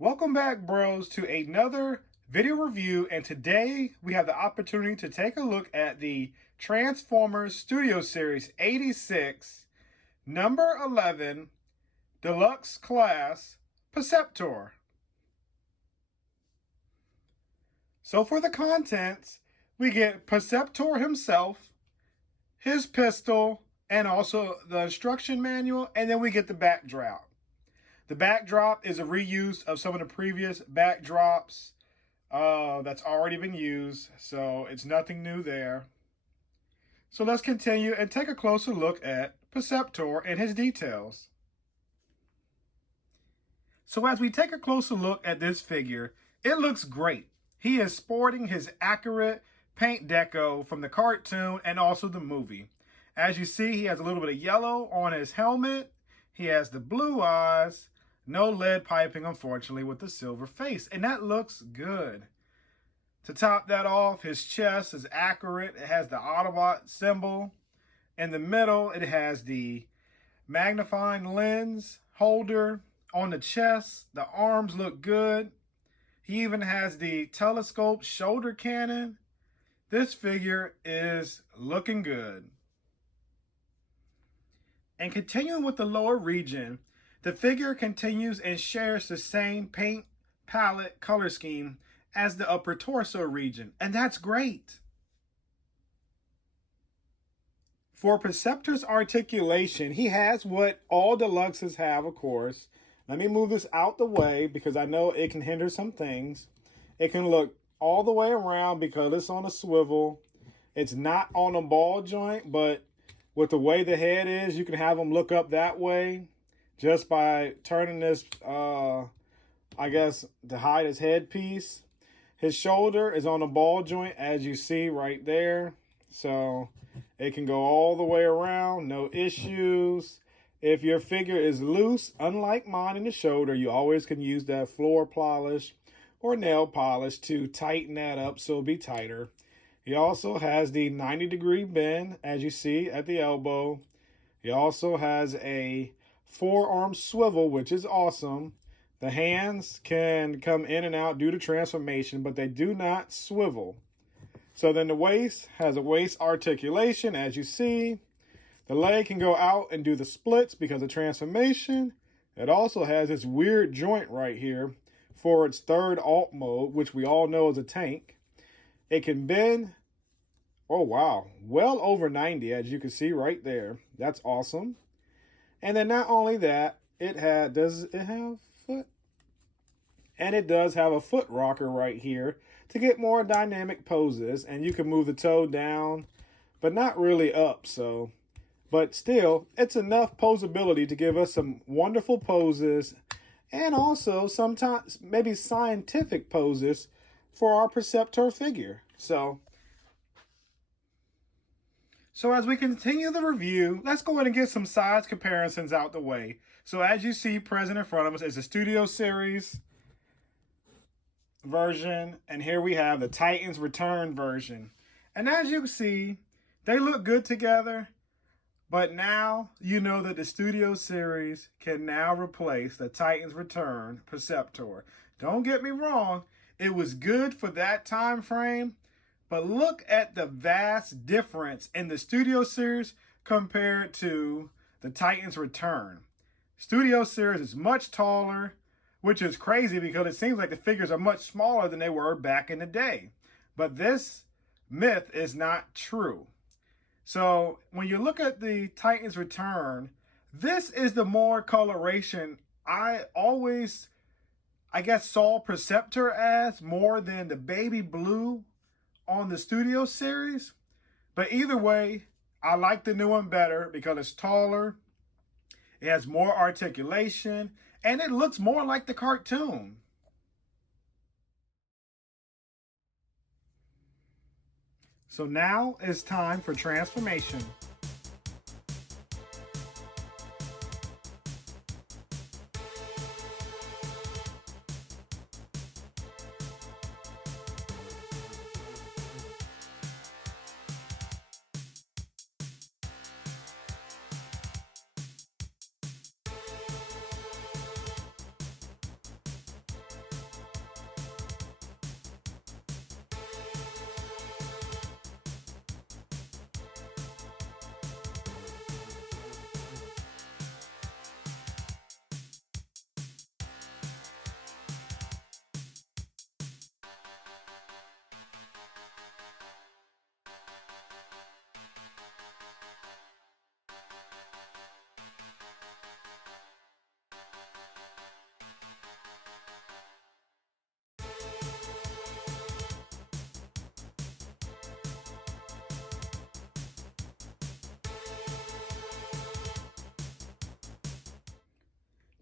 Welcome back, bros, to another video review, and today we have the opportunity to take a look at the Transformers Studio Series 86, number 11, deluxe class, Perceptor. So for the contents, we get Perceptor himself, his pistol, and also the instruction manual, and then we get the backdrop. The backdrop is a reuse of some of the previous backdrops that's already been used, so it's nothing new there. So let's continue and take a closer look at Perceptor and his details. So as we take a closer look at this figure, it looks great. He is sporting his accurate paint deco from the cartoon and also the movie. As you see, he has a little bit of yellow on his helmet. He has the blue eyes. No lead piping, unfortunately, with the silver face. And that looks good. To top that off, his chest is accurate. It has the Autobot symbol. In the middle, it has the magnifying lens holder on the chest. The arms look good. He even has the telescope shoulder cannon. This figure is looking good. And continuing with the lower region, the figure continues and shares the same paint palette color scheme as the upper torso region, and that's great. For Perceptor's articulation, he has what all deluxes have, of course. Let me move this out the way because I know it can hinder some things. It can look all the way around because it's on a swivel. It's not on a ball joint, but with the way the head is, you can have them look up that way just by turning this, I guess, to hide his headpiece. His shoulder is on a ball joint, as you see right there. So it can go all the way around, no issues. If your figure is loose, unlike mine in the shoulder, you always can use that floor polish or nail polish to tighten that up so it'll be tighter. He also has the 90-degree bend, as you see at the elbow. He also has a forearm swivel, which is awesome. The hands can come in and out due to transformation, but they do not swivel. So then the waist has a waist articulation, as you see. The leg can go out and do the splits because of transformation. It also has this weird joint right here for its third alt mode, which we all know is a tank. It can bend, oh wow, well over 90, as you can see right there. That's awesome. And then not only that, does it have foot? And it does have a foot rocker right here to get more dynamic poses. And you can move the toe down, but not really up. But still, it's enough posability to give us some wonderful poses and also sometimes maybe scientific poses for our Perceptor figure. So as we continue the review, let's go ahead and get some size comparisons out the way. So as you see present in front of us is the Studio Series version, and here we have the Titans Return version. And as you can see, they look good together. But now you know that the Studio Series can now replace the Titans Return Perceptor. Don't get me wrong, it was good for that time frame, but look at the vast difference in the Studio Series compared to the Titans Return. Studio Series is much taller, which is crazy because it seems like the figures are much smaller than they were back in the day. But this myth is not true. So when you look at the Titans Return, this is the more coloration I always, I guess, saw Perceptor as more than the baby blue on the Studio Series. But either way, I like the new one better because it's taller, it has more articulation, and it looks more like the cartoon. So now it's time for transformation.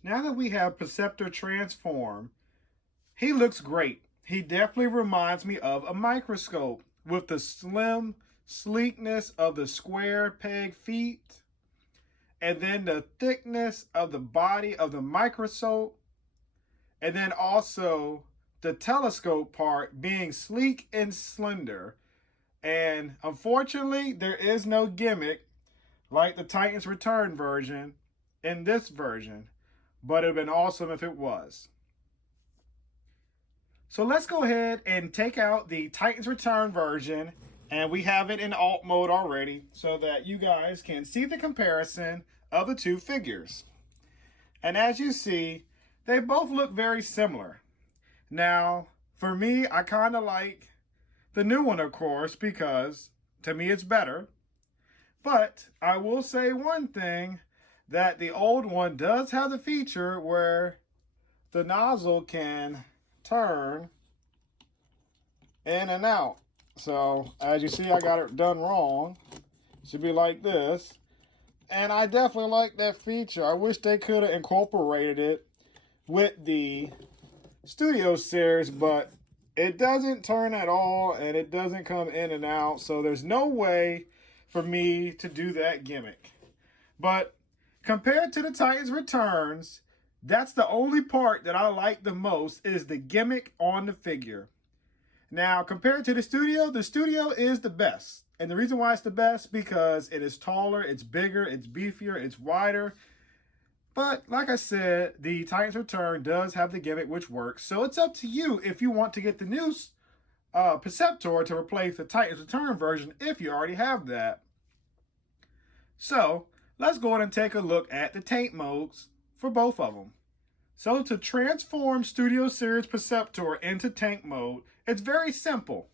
now that we have Perceptor transform, he looks great. He definitely reminds me of a microscope with the slim sleekness of the square peg feet and then the thickness of the body of the microscope, and then also the telescope part being sleek and slender. And unfortunately, there is no gimmick like the Titans Return version in this version, but it would have been awesome if it was. So let's go ahead and take out the Titans Return version, and we have it in alt mode already so that you guys can see the comparison of the two figures. And as you see, they both look very similar. Now, for me, I kind of like the new one, of course, because to me it's better. But I will say one thing, that the old one does have the feature where the nozzle can turn in and out. So as you see, I got it done wrong. It should be like this. And I definitely like that feature. I wish they could have incorporated it with the Studio series, but it doesn't turn at all and it doesn't come in and out. So there's no way for me to do that gimmick. But compared to the Titans Returns, that's the only part that I like the most, is the gimmick on the figure. Now, compared to the Studio is the best. And the reason why it's the best, because it is taller, it's bigger, it's beefier, it's wider. But like I said, the Titans Return does have the gimmick, which works. So it's up to you if you want to get the new Perceptor to replace the Titans Return version, if you already have that. So let's go ahead and take a look at the tank modes for both of them. So to transform Studio Series Perceptor into tank mode, it's very simple.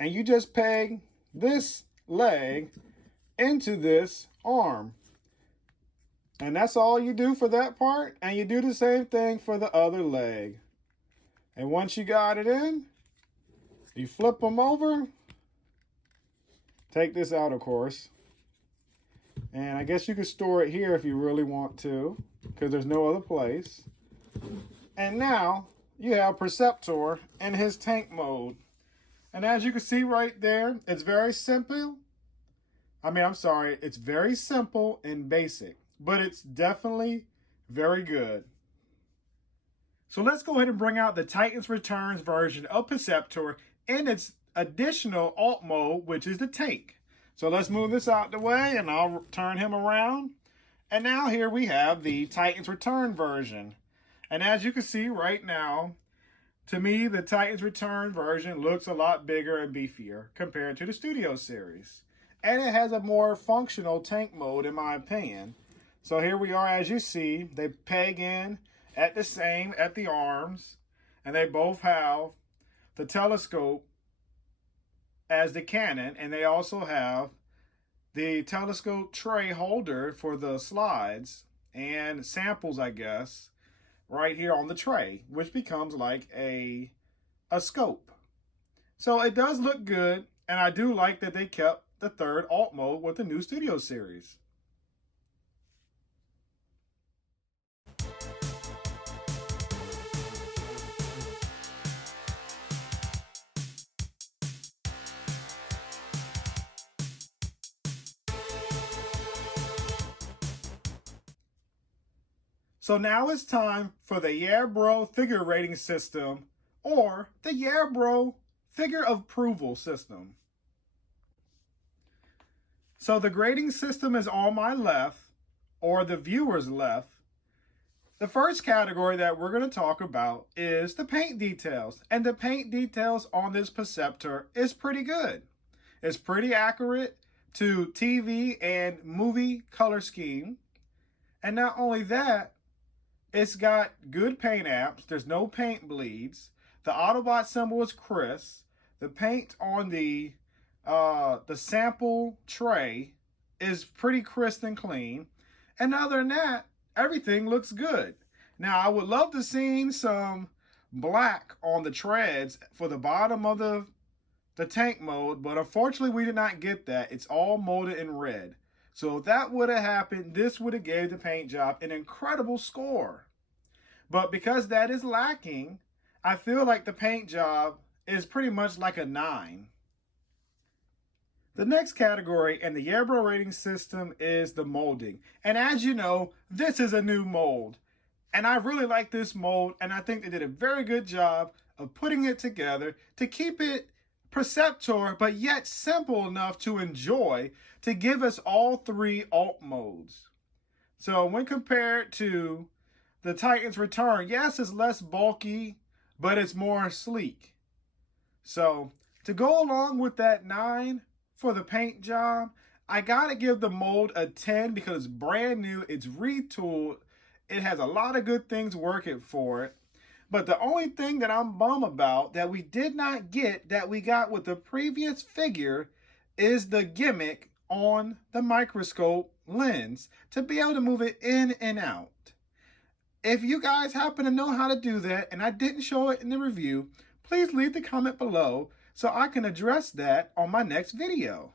And you just peg this leg into this arm. And that's all you do for that part. And you do the same thing for the other leg. And once you got it in, you flip them over. Take this out, of course. And I guess you could store it here if you really want to, because there's no other place. And now you have Perceptor in his tank mode. And as you can see right there, it's very simple. It's very simple and basic, but it's definitely very good. So let's go ahead and bring out the Titans Returns version of Perceptor in its additional alt mode, which is the tank. So let's move this out the way and I'll turn him around. And now here we have the Titans Return version. And as you can see right now, to me, the Titans Return version looks a lot bigger and beefier compared to the Studio series. And it has a more functional tank mode, in my opinion. So here we are, as you see, they peg in at the arms, and they both have the telescope as the cannon, and they also have the telescope tray holder for the slides and samples, I guess, right here on the tray, which becomes like a scope. So it does look good, and I do like that they kept the third alt mode with the new Studio series. So now it's time for the Yeah Bro figure rating system, or the Yeah Bro figure approval system. So the grading system is on my left, or the viewer's left. The first category that we're going to talk about is the paint details. And the paint details on this Perceptor is pretty good. It's pretty accurate to TV and movie color scheme. And not only that, it's got good paint apps. There's no paint bleeds. The Autobot symbol is crisp. The paint on the sample tray is pretty crisp and clean. And other than that, everything looks good. Now, I would love to see some black on the treads for the bottom of the the tank mode, but unfortunately we did not get that. It's all molded in red. So if that would have happened, this would have gave the paint job an incredible score. But because that is lacking, I feel like the paint job is pretty much like a 9. The next category in the Yarbrough rating system is the molding. And as you know, this is a new mold. And I really like this mold, and I think they did a very good job of putting it together to keep it Perceptor, but yet simple enough to enjoy, to give us all 3 alt modes. So when compared to the Titan's Return, yes, it's less bulky, but it's more sleek. So to go along with that 9 for the paint job, I gotta give the mold a 10 because it's brand new, it's retooled, it has a lot of good things working for it. But the only thing that I'm bummed about that we did not get that we got with the previous figure is the gimmick on the microscope lens to be able to move it in and out. If you guys happen to know how to do that and I didn't show it in the review, please leave the comment below so I can address that on my next video.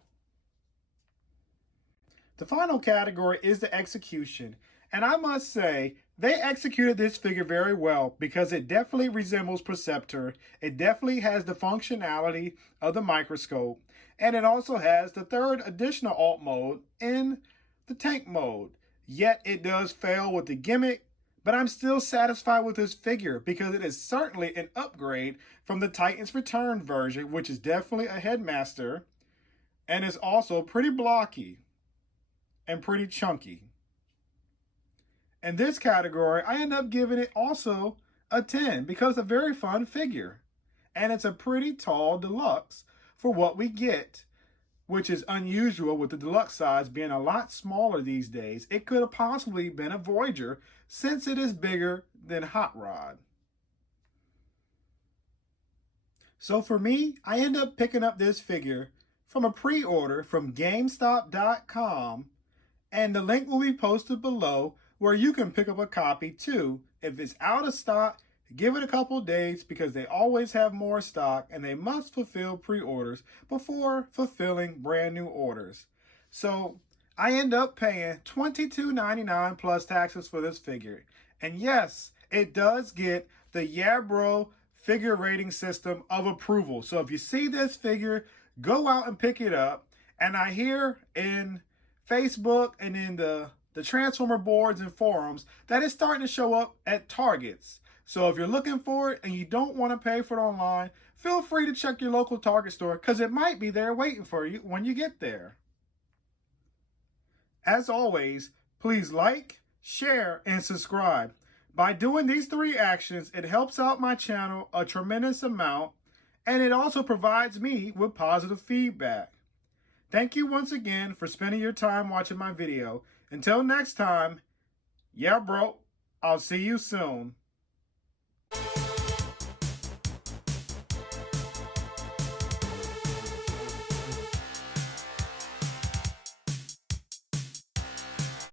The final category is the execution. And I must say, they executed this figure very well because it definitely resembles Perceptor. It definitely has the functionality of the microscope. And it also has the 3rd additional alt mode in the tank mode. Yet it does fail with the gimmick, but I'm still satisfied with this figure because it is certainly an upgrade from the Titan's Return version, which is definitely a headmaster and is also pretty blocky and pretty chunky. In this category, I end up giving it also a 10 because it's a very fun figure. And it's a pretty tall deluxe for what we get, which is unusual with the deluxe size being a lot smaller these days. It could have possibly been a Voyager since it is bigger than Hot Rod. So for me, I end up picking up this figure from a pre-order from GameStop.com, and the link will be posted below where you can pick up a copy too. If it's out of stock, give it a couple days because they always have more stock and they must fulfill pre-orders before fulfilling brand new orders. So I end up paying $22.99 plus taxes for this figure. And yes, it does get the Yarbrough figure rating system of approval. So if you see this figure, go out and pick it up. And I hear in Facebook and in the Transformer boards and forums that it's starting to show up at Targets. So if you're looking for it and you don't want to pay for it online, feel free to check your local Target store because it might be there waiting for you when you get there. As always, please like, share, and subscribe. By doing these 3 actions, it helps out my channel a tremendous amount, and it also provides me with positive feedback. Thank you once again for spending your time watching my video. Until next time, yeah bro, I'll see you soon.